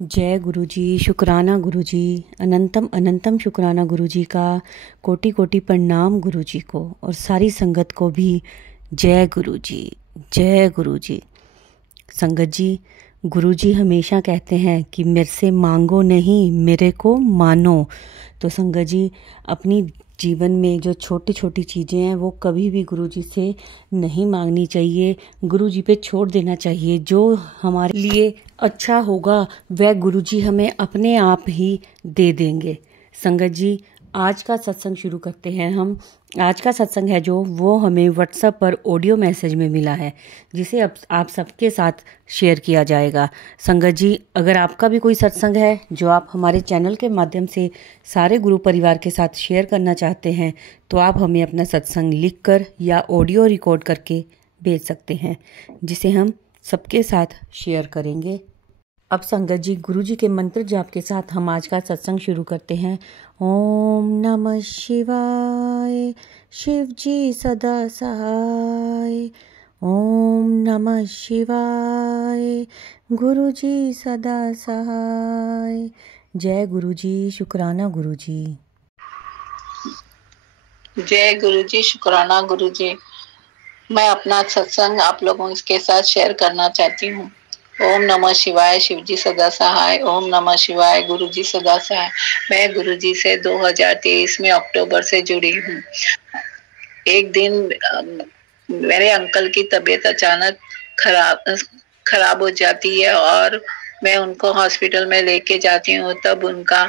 जय गुरु जी। शुक्राना गुरु जी। अनंतम अनंतम शुक्राना गुरु जी का। कोटि कोटि प्रणाम गुरु जी को और सारी संगत को भी। जय गुरु जी। जय गुरु जी। संगत जी, गुरु जी हमेशा कहते हैं कि मेरे से मांगो नहीं, मेरे को मानो। तो संगत जी, अपनी जीवन में जो छोटी छोटी चीज़ें हैं वो कभी भी गुरु जी से नहीं मांगनी चाहिए, गुरु जी पे छोड़ देना चाहिए। जो हमारे लिए अच्छा होगा वह गुरु जी हमें अपने आप ही दे देंगे। संगत जी, आज का सत्संग शुरू करते हैं हम। आज का सत्संग है जो वो हमें व्हाट्सएप पर ऑडियो मैसेज में मिला है, जिसे अब आप सबके साथ शेयर किया जाएगा। संगत जी, अगर आपका भी कोई सत्संग है जो आप हमारे चैनल के माध्यम से सारे गुरु परिवार के साथ शेयर करना चाहते हैं, तो आप हमें अपना सत्संग लिखकर या ऑडियो रिकॉर्ड करके भेज सकते हैं, जिसे हम सबके साथ शेयर करेंगे। अब संगत जी, गुरु जी के मंत्र जाप के साथ हम आज का सत्संग शुरू करते हैं। ओम नमः शिवाय, शिव जी सदा सहाय। ओम नमः शिवाय, गुरु जी सदा सहाय। जय गुरु जी। शुक्राना गुरु जी। जय गुरु जी। शुक्राना गुरु जी। मैं अपना सत्संग आप लोगों के साथ शेयर करना चाहती हूँ। ओम नमः शिवाय, शिव जी सदा सहाय। ओम नमः शिवाय, गुरु जी सदा सहाय। मैं गुरु जी से 2023 में अक्टूबर से जुड़ी हूँ। एक दिन मेरे अंकल की तबीयत अचानक खराब हो जाती है और मैं उनको हॉस्पिटल में लेके जाती हूँ। तब उनका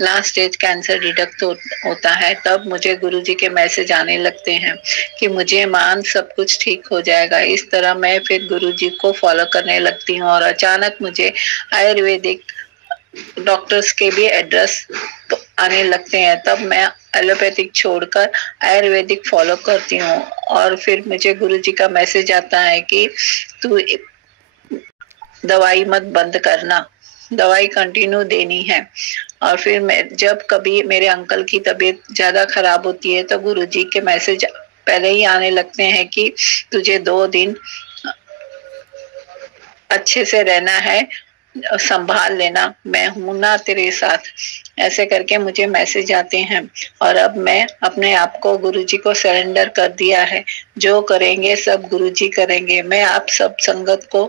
लास्ट स्टेज कैंसर डिटेक्ट होता है। तब मुझे गुरुजी के मैसेज आने लगते हैं कि मुझे मान सब कुछ ठीक हो जाएगा। इस तरह मैं फिर गुरुजी को फॉलो करने लगती हूँ और अचानक मुझे आयुर्वेदिक डॉक्टर्स के भी एड्रेस तो आने लगते हैं। तब मैं एलोपैथिक छोड़कर आयुर्वेदिक फॉलो करती हूँ और फिर मुझे गुरुजी का मैसेज आता है कि तू दवाई मत बंद करना, दवाई कंटिन्यू देनी है। और फिर मैं जब कभी मेरे अंकल की तबीयत ज्यादा खराब होती है तो गुरुजी के मैसेज पहले ही आने लगते हैं कि तुझे 2 दिन अच्छे से रहना है, संभाल लेना, मैं हूं ना तेरे साथ। ऐसे करके मुझे मैसेज आते हैं और अब मैं अपने आप को गुरुजी को सरेंडर कर दिया है। जो करेंगे सब गुरुजी करेंगे। मैं आप सब संगत को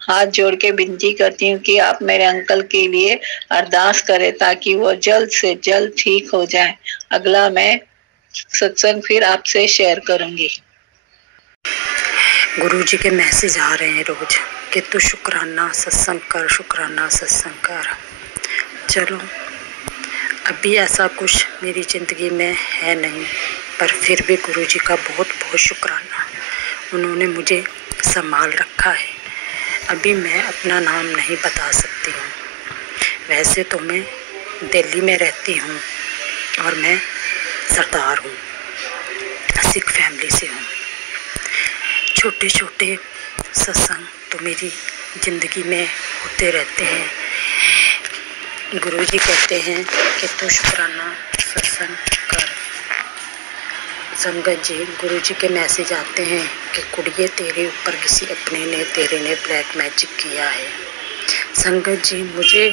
हाथ जोड़ के विनती करती हूँ कि आप मेरे अंकल के लिए अरदास करें ताकि वो जल्द से जल्द ठीक हो जाए। अगला मैं सत्संग फिर आपसे शेयर करूंगी। गुरुजी के मैसेज आ रहे हैं रोज कि तू शुक्राना सत्संग कर, शुक्राना सत्संग कर। चलो, अभी ऐसा कुछ मेरी ज़िंदगी में है नहीं, पर फिर भी गुरुजी का बहुत बहुत शुक्राना। उन्होंने मुझे संभाल रखा है। अभी मैं अपना नाम नहीं बता सकती हूँ। वैसे तो मैं दिल्ली में रहती हूँ और मैं सरदार हूँ, सिख फैमिली से हूँ। छोटे छोटे सत्संग तो मेरी ज़िंदगी में होते रहते हैं। गुरुजी कहते हैं कि तू शुक्राना सत्संग कर। संगत जी, गुरुजी के मैसेज आते हैं कि कुड़िए तेरे ऊपर किसी अपने ने तेरे ने ब्लैक मैजिक किया है। संगत जी, मुझे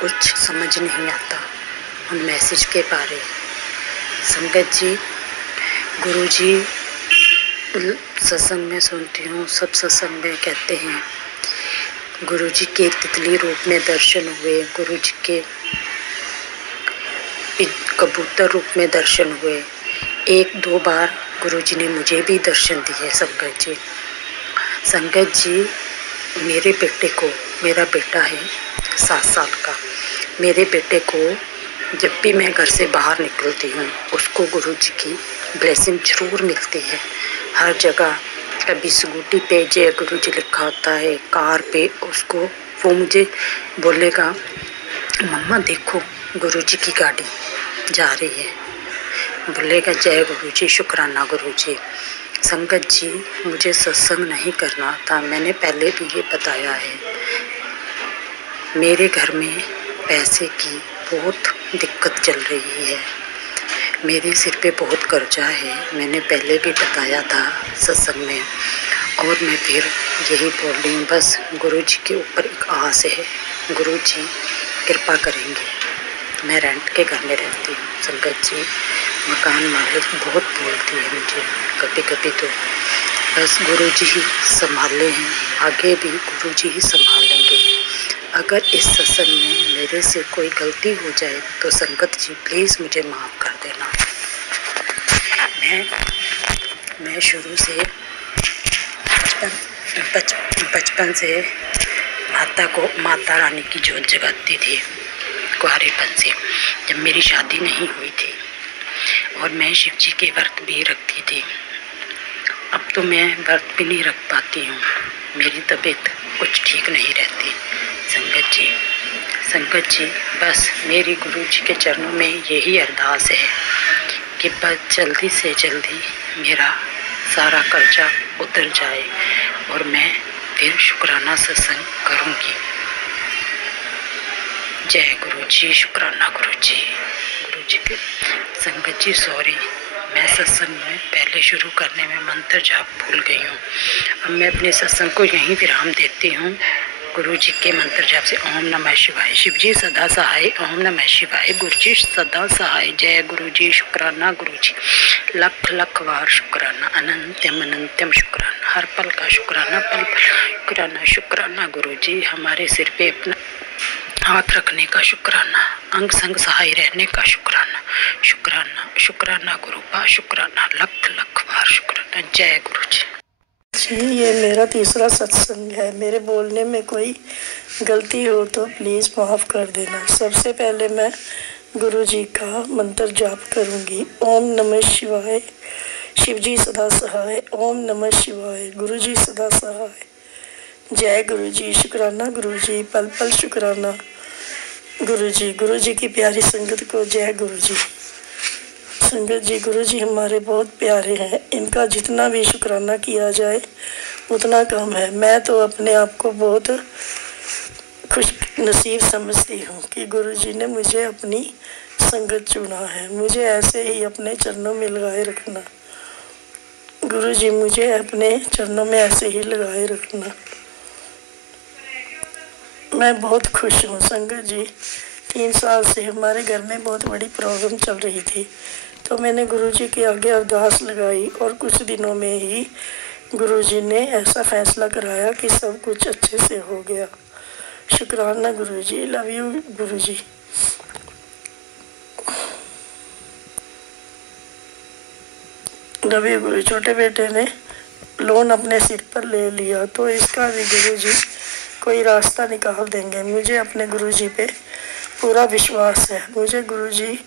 कुछ समझ नहीं आता उन मैसेज के बारे। संगत जी, गुरुजी सत्संग में सुनती हूँ, सब सत्संग में कहते हैं गुरुजी के तितली रूप में दर्शन हुए, गुरुजी के कबूतर रूप में दर्शन हुए। 1-2 बार गुरुजी ने मुझे भी दर्शन दिए। संगत जी, मेरे बेटे को, मेरा बेटा है 7 साल का, मेरे बेटे को जब भी मैं घर से बाहर निकलती हूँ उसको गुरुजी की ब्लेसिंग जरूर मिलती है। हर जगह, कभी स्कूटी पे जय गुरुजी लिखा होता है, कार पे उसको, वो मुझे बोलेगा मम्मा देखो गुरुजी की गाड़ी जा रही है, बोलेगा जय गुरुजी, शुक्राना गुरुजी। संगत जी, मुझे सत्संग नहीं करना था, मैंने पहले भी ये बताया है। मेरे घर में पैसे की बहुत दिक्कत चल रही है, मेरे सिर पे बहुत कर्जा है, मैंने पहले भी बताया था सत्संग में। और मैं फिर यही बोल रही हूँ। बस गुरु जी के ऊपर एक आस है, गुरु जी कृपा करेंगे। मैं रेंट के घर में रहती हूँ संगत जी। मकान मालिक बहुत बोलती है मुझे कभी कभी, तो बस गुरु जी ही संभाले हैं, आगे भी गुरु जी ही संभालेंगे। अगर इस सत्संग में मेरे से कोई गलती हो जाए तो संगत जी प्लीज़ मुझे माफ़ कर देना। मैं शुरू से बचपन से माता रानी की जोत जगाती थी कुंवारेपन से, जब मेरी शादी नहीं हुई थी। और मैं शिव जी के व्रत भी रखती थी। अब तो मैं व्रत भी नहीं रख पाती हूँ, मेरी तबीयत कुछ ठीक नहीं रहती। संगत जी बस मेरी गुरु जी के चरणों में यही अरदास है कि बस जल्दी से जल्दी मेरा सारा कर्जा उतर जाए और मैं फिर शुक्राना सत्संग करूँगी। जय गुरु जी, शुक्राना गुरु जी के। संगत जी सॉरी, मैं सत्संग में पहले शुरू करने में मंत्र जाप भूल गई हूँ। अब मैं अपने सत्संग को यहीं विराम देती हूँ गुरु जी के मंत्र जाप से। ओम नमः शिवाय। शिव जी सदा सहाय। ओम नमः शिवाय। गुरु जी सदा सहाय। जय गुरु जी, शुक्राना गुरु जी। लख लख बार शुक्राना, अनंत्यम अनंत्यम शुक्राना, हर पल का शुक्राना, पल पल शुक्राना। शुक्राना गुरु जी, हमारे सिर पे अपना हाथ रखने का शुक्राना, अंग संग सहाय रहने का शुक्राना। शुक्राना गुरु बा, शुक्राना लख लख बार शुक्राना। जय गुरु जी। ये मेरा तीसरा सत्संग है। मेरे बोलने में कोई गलती हो तो प्लीज़ माफ़ कर देना। सबसे पहले मैं गुरु जी का मंत्र जाप करूँगी। ओम नमः शिवाय। शिव जी सदा सहाय। ओम नमः शिवाय। गुरु जी सदा सहाय। जय गुरु जी, शुक्राना गुरु जी, पल पल शुक्राना गुरु जी की प्यारी संगत को जय गुरु जी। संगत जी, गुरु जी हमारे बहुत प्यारे हैं, इनका जितना भी शुक्राना किया जाए उतना कम है। मैं तो अपने आप को बहुत खुश नसीब समझती हूँ कि गुरु जी ने मुझे अपनी संगत चुना है। मुझे ऐसे ही अपने चरणों में लगाए रखना गुरु जी, मुझे अपने चरणों में ऐसे ही लगाए रखना। मैं बहुत खुश हूँ संगत जी। 3 साल से हमारे घर में बहुत बड़ी प्रॉब्लम चल रही थी, तो मैंने गुरु जी के आगे अरदास लगाई और कुछ दिनों में ही गुरु जी ने ऐसा फैसला कराया कि सब कुछ अच्छे से हो गया। शुक्राना गुरु जी, love you Guru ji. Love you गुरु। छोटे बेटे ने लोन अपने सिर पर ले लिया, तो इसका भी गुरु जी कोई रास्ता निकाल देंगे। मुझे अपने गुरु जी पे पूरा विश्वास है। मुझे गुरु जी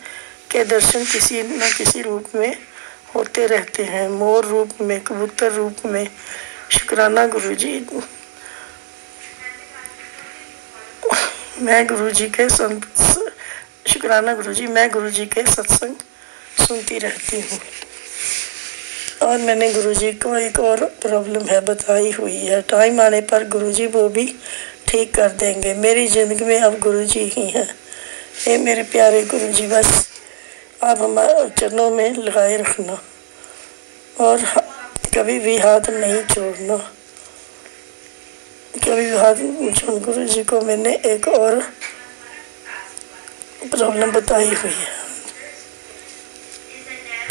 के दर्शन किसी न किसी रूप में होते रहते हैं, मोर रूप में, कबूतर रूप में। शुक्राना गुरु जी। मैं गुरु जी के शुक्राना गुरु जी, मैं गुरु जी के सत्संग सुनती रहती हूँ। और मैंने गुरु जी को एक और प्रॉब्लम है बताई हुई है। टाइम आने पर गुरु जी वो भी ठीक कर देंगे। मेरी ज़िंदगी में अब गुरु जी ही हैं। ये मेरे प्यारे गुरु जी, बस आप हमारे चरणों में लगाए रखना और कभी भी हाथ नहीं छोड़ना। कभी भी हाथ छोड़। गुरु जी को मैंने एक और प्रॉब्लम बताई हुई है।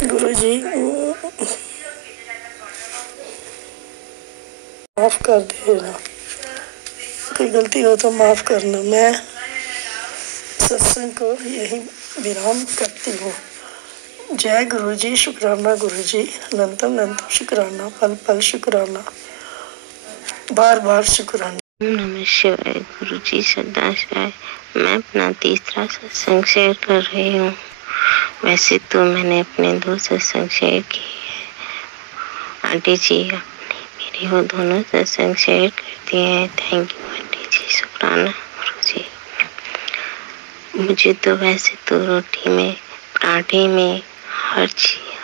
गुरु जी माफ़ कर देना, कोई गलती हो तो माफ़ करना। मैं सत्संग को यही विराम करती हूँ। जय गुरु जी, शुक्राना गुरु जी, अनंतम अनंतम शुक्राना, पल पल शुक्राना, बार बार शुक्राना। ओम नमः शिवाय। गुरु जी सदा शिवाय। मैं अपना तीसरा सत्संग शेयर कर रही हूँ। वैसे तो मैंने अपने 2 सत्संग शेयर किए हैं। आंटी जी अपनी मेरी वो दोनों सत्संग शेयर करती हैं। थैंक यू आंटी जी, शुक्राना गुरु जी। मुझे तो वैसे तो रोटी में, पराठे में,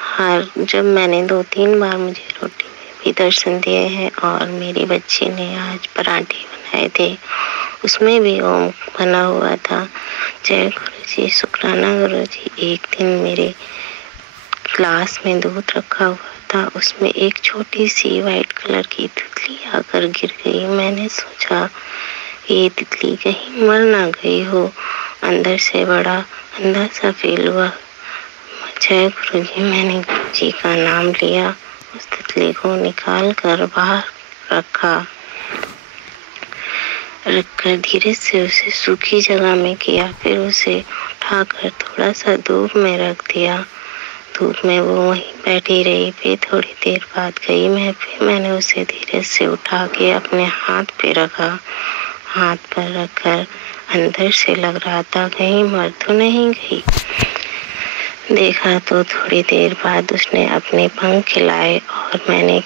हर जब मैंने 2-3 बार मुझे रोटी में भी दर्शन दिए हैं। और मेरी बच्ची ने आज पराठे बनाए थे, उसमें भी ओम बना हुआ था। जय गुरु जी, शुक्राना गुरु जी। एक दिन मेरे ग्लास में दूध रखा हुआ था, उसमें एक छोटी सी वाइट कलर की तितली आकर गिर गई। मैंने सोचा ये तितली कहीं मर ना गई हो। अंदर से बड़ा अंदाजा फील हुआ। जय गुरु जी। मैंने गुरु जी का नाम लिया, उस तितली को निकाल कर बाहर रखकर धीरे से उसे सूखी जगह में किया। फिर उसे उठाकर थोड़ा सा धूप में रख दिया। धूप में वो वहीं बैठी रही। फिर थोड़ी देर बाद गई मैं, फिर मैंने उसे धीरे से उठा के अपने हाथ पे रखा। हाथ पर रखकर अंदर से लग रहा था कहीं मर तो नहीं गई। देखा तो थोड़ी देर बाद उसने अपने पंख खिलाए और मैंने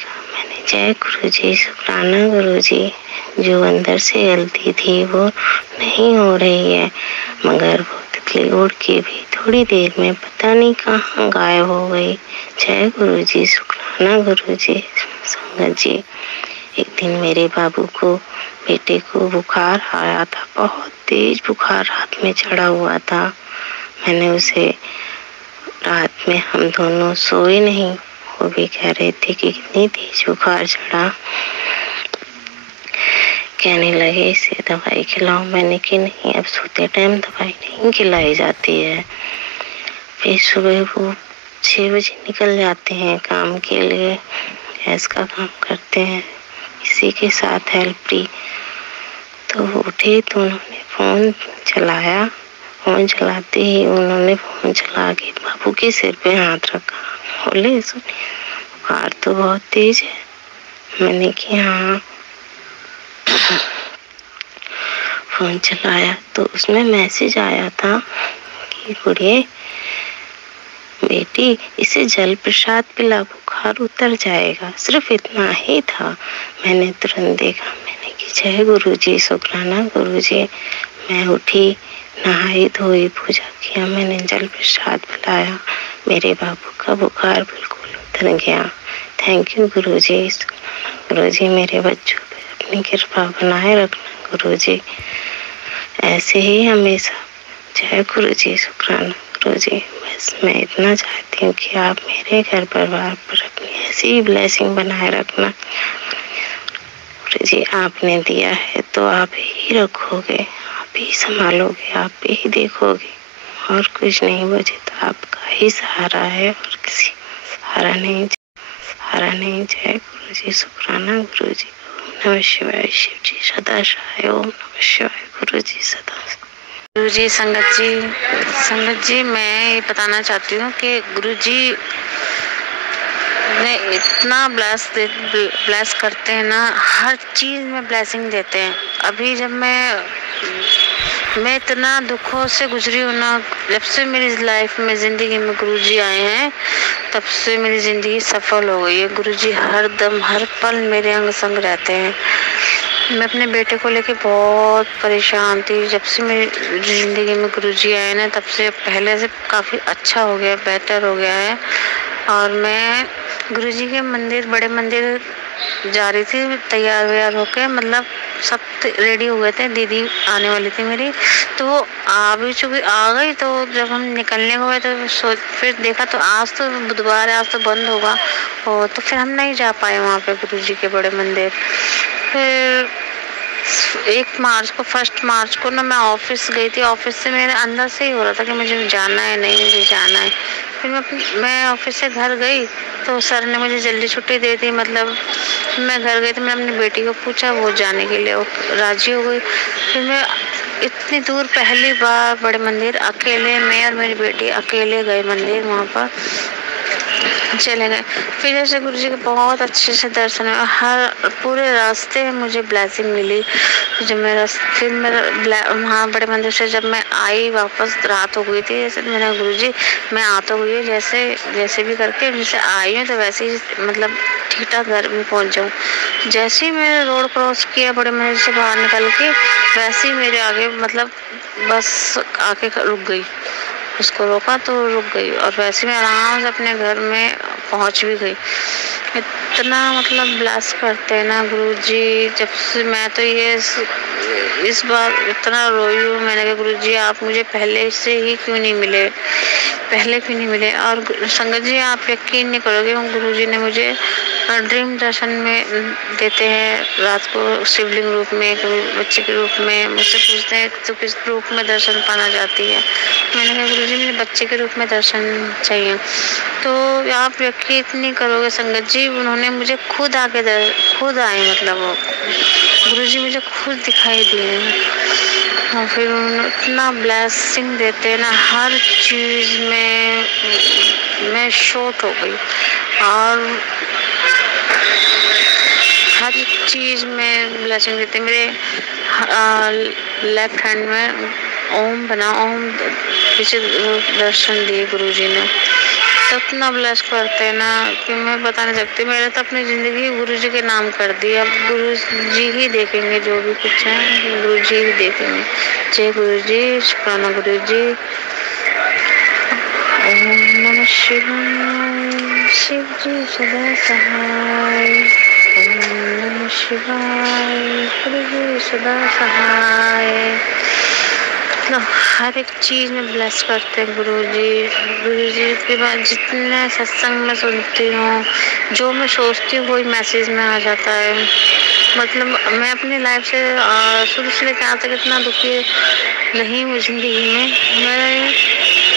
जय गुरु जी, शुक्राना गुरु जी। जो अंदर से गलती थी वो नहीं हो रही है, मगर वो तितली उड़ के भी थोड़ी देर में पता नहीं कहाँ गायब हो गई। जय गुरु जी, शुक्राना गुरु जी। संगत जी, एक दिन मेरे बाबू को, बेटे को बुखार आया था, बहुत तेज बुखार रात में चढ़ा हुआ था। मैंने उसे रात में, हम दोनों सोए नहीं, वो भी कह रहे थे कि कितनी तेज बुखार चढ़ा। कहने लगे इसे दवाई खिलाओ। मैंने कि नहीं, अब सोते टाइम दवाई नहीं खिलाई जाती है। फिर सुबह वो 6 बजे निकल जाते हैं काम के लिए, गैस का काम करते हैं, किसी के साथ हेल्प ली। तो उठे तो उन्होंने फोन चलाया। फोन चलाते ही उन्होंने फोन चला के बाबू के सिर पे हाथ रखा। बोले बुखार तो बहुत तेज है। मैंने कि हाँ। फोन चलाया तो उसमें मैसेज आया था कि गुड़िया बेटी, इसे जल प्रसाद पिला, बुखार उतर जाएगा। सिर्फ इतना ही था। मैंने तुरंत देखा, मैंने कि जय गुरु जी, शुक्राना गुरु जी। मैं उठी, नहाई धोई, पूजा किया, मैंने जल प्रसाद पिलाया। मेरे बाबू का बुखार बिल्कुल उतर गया। थैंक यू गुरु जी, गुरु जी। मेरे बच्चों पे अपनी कृपा बनाए रखना गुरु जी, ऐसे ही हमेशा। जय गुरु जी, शुक्राना गुरु जी। बस मैं इतना चाहती हूँ कि आप मेरे घर परिवार पर अपनी ऐसी ही ब्लेसिंग बनाए रखना गुरु जी। आपने दिया है तो आप ही रखोगे, आप ही संभालोगे, आप ही देखोगे, और कुछ नहीं। मुझे तो आपका ही सहारा है और किसी सहारा नहीं। जय गुरु जी, शुक्राना गुरु जी। ओम नमः शिवाय। शिव जी सदा सहाय। ओम नमः शिवाय। गुरु जी सदा। गुरु जी, संगत जी, मैं ये बताना चाहती हूँ कि गुरु जी ने इतना ब्लेस करते हैं ना, हर चीज़ में ब्लेसिंग देते हैं। अभी जब मैं इतना दुखों से गुजरी हूँ ना, जब से मेरी लाइफ में, ज़िंदगी में गुरु जी आए हैं, तब से मेरी ज़िंदगी सफल हो गई है। गुरु जी हर दम, हर पल मेरे अंग संग रहते हैं। मैं अपने बेटे को लेके बहुत परेशान थी। जब से मेरी ज़िंदगी में गुरु जी आए ना, तब से पहले से काफ़ी अच्छा हो गया, बेहतर हो गया है। और मैं गुरु जी के मंदिर, बड़े मंदिर जा रही थी, तैयार होके, मतलब सब रेडी हो गए थे। दीदी आने वाली थी मेरी, तो वो आ गई। तो जब हम निकलने हुए तो फिर देखा तो आज तो बुधवार है, आज तो बंद होगा। और तो फिर हम नहीं जा पाए वहाँ पे गुरु जी के बड़े मंदिर। फिर 1 मार्च को ना मैं ऑफिस गई थी। ऑफिस से मेरे अंदर से ही हो रहा था कि मुझे जाना है, नहीं मुझे जाना है। फिर मैं ऑफिस से घर गई तो सर ने मुझे जल्दी छुट्टी दे दी। मतलब मैं घर गई तो मैंने अपनी बेटी को पूछा, वो जाने के लिए राजी हो गई। फिर मैं इतनी दूर पहली बार बड़े मंदिर अकेले, मैं और मेरी बेटी अकेले गए मंदिर, वहाँ पर चले गए। फिर जैसे गुरु जी के बहुत अच्छे से दर्शन हुए, हर पूरे रास्ते में मुझे ब्लेसिंग मिली। जब मेरा वहाँ बड़े मंदिर से जब मैं आई वापस, रात हो गई थी। जैसे मैंने गुरु जी, मैं आ तो गई हूँ, जैसे भी करके जैसे आई हूँ, तो वैसे ही मतलब ठीक ठाक घर में पहुँच जाऊँ। जैसे ही मैंने रोड क्रॉस किया बड़े मंदिर से बाहर निकल के, वैसे ही मेरे आगे मतलब बस आके रुक गई। उसको रोका तो रुक गई, और वैसे मैं आराम से अपने घर में पहुंच भी गई। इतना मतलब ब्लेस करते हैं ना गुरु जी। जब से मैं तो ये इस बार इतना रोई हूँ। मैंने कहा गुरुजी आप मुझे पहले से ही क्यों नहीं मिले, पहले क्यों नहीं मिले। और संगत जी आप यकीन नहीं करोगे, गुरुजी ने मुझे ड्रीम दर्शन में देते हैं रात को, शिवलिंग रूप में, बच्चे के रूप में। मुझसे पूछते हैं तो किस रूप में दर्शन पाना चाहती है। मैंने कहा गुरुजी मुझे बच्चे के रूप में दर्शन चाहिए। तो आप यकीन नहीं करोगे संगत जी, उन्होंने मुझे खुद खुद आए, मतलब गुरुजी मुझे खुद दिखाई दिए। और फिर उन्होंने इतना ब्लेसिंग देते हैं ना, हर चीज़ में मैं शॉक हो गई। और हर चीज़ में ब्लेसिंग देते। मेरे लेफ्ट हैंड में ओम बना, ओम पीछे दर्शन दिए गुरुजी ने। तो इतना ब्लेस करते हैं ना कि मैं बता नहीं सकती। मैंने तो अपनी ज़िंदगी गुरुजी के नाम कर दी। अब गुरुजी ही देखेंगे जो भी कुछ है, गुरुजी ही देखेंगे। जय गुरुजी, शुक्राना गुरुजी। ओम नमः शिवाय, शिव जी सदा सहाय। ओम नमः शिवाय, गुरुजी सदा सहाय। हर एक चीज़ में ब्लेस करते हैं गुरुजी के बाद। जितने सत्संग में सुनती हूँ, जो मैं सोचती हूँ वही मैसेज में आ जाता है। मतलब मैं अपनी लाइफ से शुरू से लेकर आज तक इतना दुखी नहीं हूँ ज़िंदगी में। मैं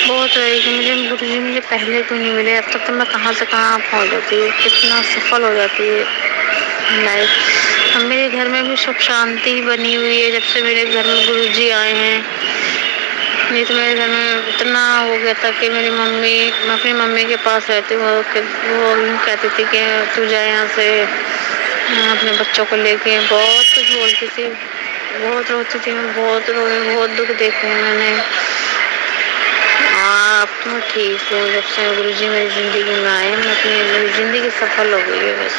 बहुत रही कि मुझे गुरुजी मुझे पहले क्यों नहीं मिले। अब तक तो मैं कहाँ से कहाँ पहुँच जाती हूँ, कितना सफल हो जाती है लाइफ। मेरे घर में भी सुख शांति बनी हुई है जब से मेरे घर में गुरुजी आए हैं। नहीं तो मेरे घर में इतना हो गया था कि मेरी मम्मी, मैं अपनी मम्मी के पास रहती हूँ, वो यूँ कहती थी कि तू जाए यहाँ से अपने बच्चों को लेके। बहुत कुछ बोलती थी, बहुत रोती थी मैं, बहुत दुख देखे हैं मैंने। अब तो मैं ठीक हूँ। जब से गुरुजी मेरी ज़िंदगी में आए, मेरी ज़िंदगी सफल हो गई है। बस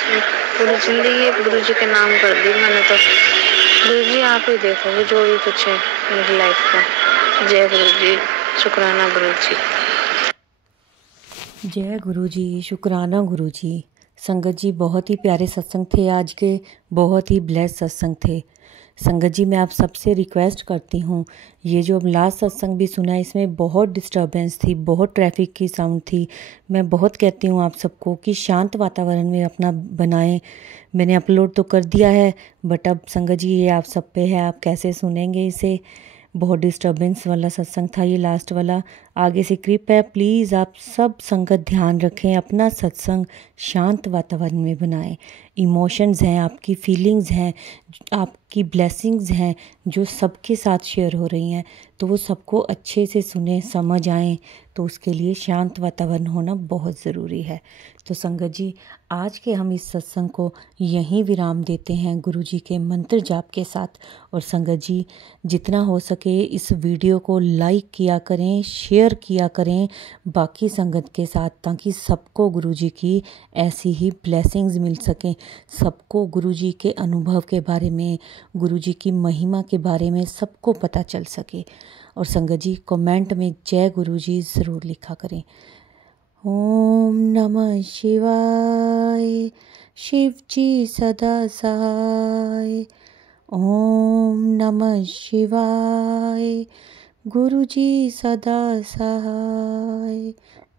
पूरी ज़िंदगी गुरुजी के नाम कर दी मैंने। तो गुरुजी आप ही देखोगे जो भी कुछ है मेरी लाइफ का। जय गुरुजी, शुक्राना गुरुजी। जय गुरुजी, शुक्राना गुरुजी। संगत जी बहुत ही प्यारे सत्संग थे आज के, बहुत ही ब्लेस सत्संग थे। संगत जी मैं आप सबसे रिक्वेस्ट करती हूँ, ये जो अब लास्ट सत्संग भी सुना है इसमें बहुत डिस्टर्बेंस थी, बहुत ट्रैफिक की साउंड थी। मैं बहुत कहती हूँ आप सबको कि शांत वातावरण में अपना बनाएं। मैंने अपलोड तो कर दिया है बट अब संगत जी ये आप सब पे है, आप कैसे सुनेंगे इसे। बहुत डिस्टर्बेंस वाला सत्संग था ये लास्ट वाला। आगे से कृपया है प्लीज़ आप सब संगत ध्यान रखें, अपना सत्संग शांत वातावरण में बनाएं। इमोशंस हैं, आपकी फीलिंग्स हैं, आपकी ब्लेसिंग्स हैं जो सबके साथ शेयर हो रही हैं, तो वो सबको अच्छे से सुने, समझ आएँ। तो उसके लिए शांत वातावरण होना बहुत ज़रूरी है। तो संगत जी आज के हम इस सत्संग को यहीं विराम देते हैं गुरुजी के मंत्र जाप के साथ। और संगत जी जितना हो सके इस वीडियो को लाइक किया करें, शेयर किया करें बाकी संगत के साथ, ताकि सबको गुरुजी की ऐसी ही ब्लेसिंग्स मिल सकें। सबको गुरुजी के अनुभव के बारे में, गुरुजी की महिमा के बारे में सबको पता चल सके। और संगत जी कमेंट में जय गुरुजी ज़रूर लिखा करें। ओम नमः शिवाय, शिव जी सदा सहाय। ओम नमः शिवाय, गुरुजी सदा सहाय।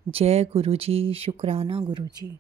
जय गुरुजी, शुक्राना गुरुजी।